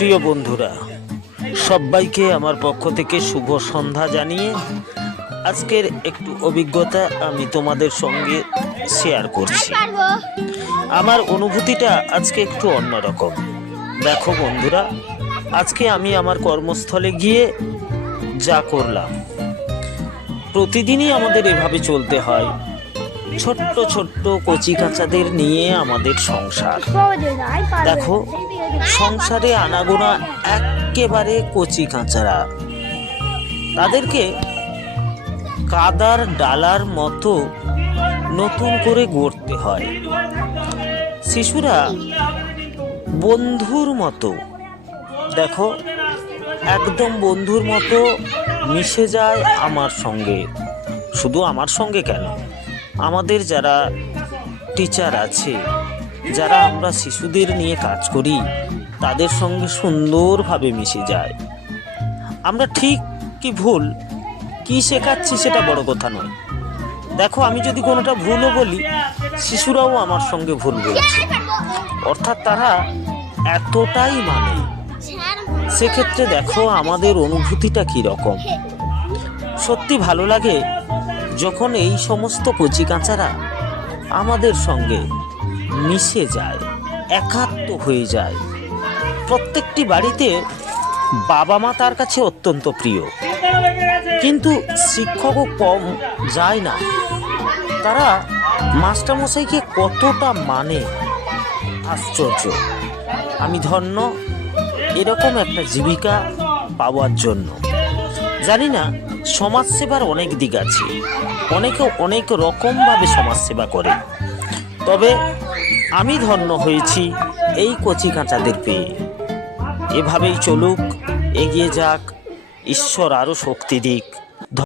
প্রিয় বন্ধুরা, সবাইকে আমার পক্ষ থেকে শুভ সন্ধ্যা জানিয়ে আজকের একটু অভিজ্ঞতা আমি তোমাদের সঙ্গে শেয়ার করছি। আমার অনুভূতিটা আজকে একটু অন্যরকম। দেখো বন্ধুরা, আজকে আমি আমার কর্মস্থলে গিয়ে যা করলাম, প্রতিদিনই আমাদের এভাবে চলতে হয়। ছোট্ট ছোট্ট কচি কাচাদের নিয়ে আমাদের সংসার। দেখো, সংসারে আনাগোনা একেবারে কচি কাঁচারা, তাদেরকে কাদার ডালার মতো নতুন করে গড়তে হয়। শিশুরা বন্ধুর মতো, দেখো, একদম বন্ধুর মতো মিশে যায় আমার সঙ্গে। শুধু আমার সঙ্গে কেন, আমাদের যারা টিচার আছে, যারা আমরা শিশুদের নিয়ে কাজ করি, তাদের সঙ্গে সুন্দরভাবে মিশে যায়। আমরা ঠিক কি ভুল কি শেখাচ্ছি সেটা বড় কথা নয়। দেখো, আমি যদি কোনোটা ভুলও বলি, শিশুরাও আমার সঙ্গে ভুল বলছে, অর্থাৎ তারা এতটাই মানে। সেক্ষেত্রে দেখো আমাদের অনুভূতিটা কি রকম। সত্যি ভালো লাগে যখন এই সমস্ত কচি কাঁচারা আমাদের সঙ্গে মিশে যায়, একাত্ম হয়ে যায়। প্রত্যেকটি বাড়িতে বাবা মা তার কাছে অত্যন্ত প্রিয়, কিন্তু শিক্ষকও কম যায় না। তারা মাস্টারমশাইকে কতটা মানে, আশ্চর্য। আমি ধন্য এরকম একটা জীবিকা পাওয়ার জন্য। জানি না, সমাজসেবার অনেক দিক আছে, অনেকে অনেক রকমভাবে সমাজসেবা করে, তবে আমি ধন্য হয়েছি এই কচি কাঁচাদের পেয়ে। এভাবেই চলুক, এগিয়ে যাক, ঈশ্বর আরও শক্তি দিক।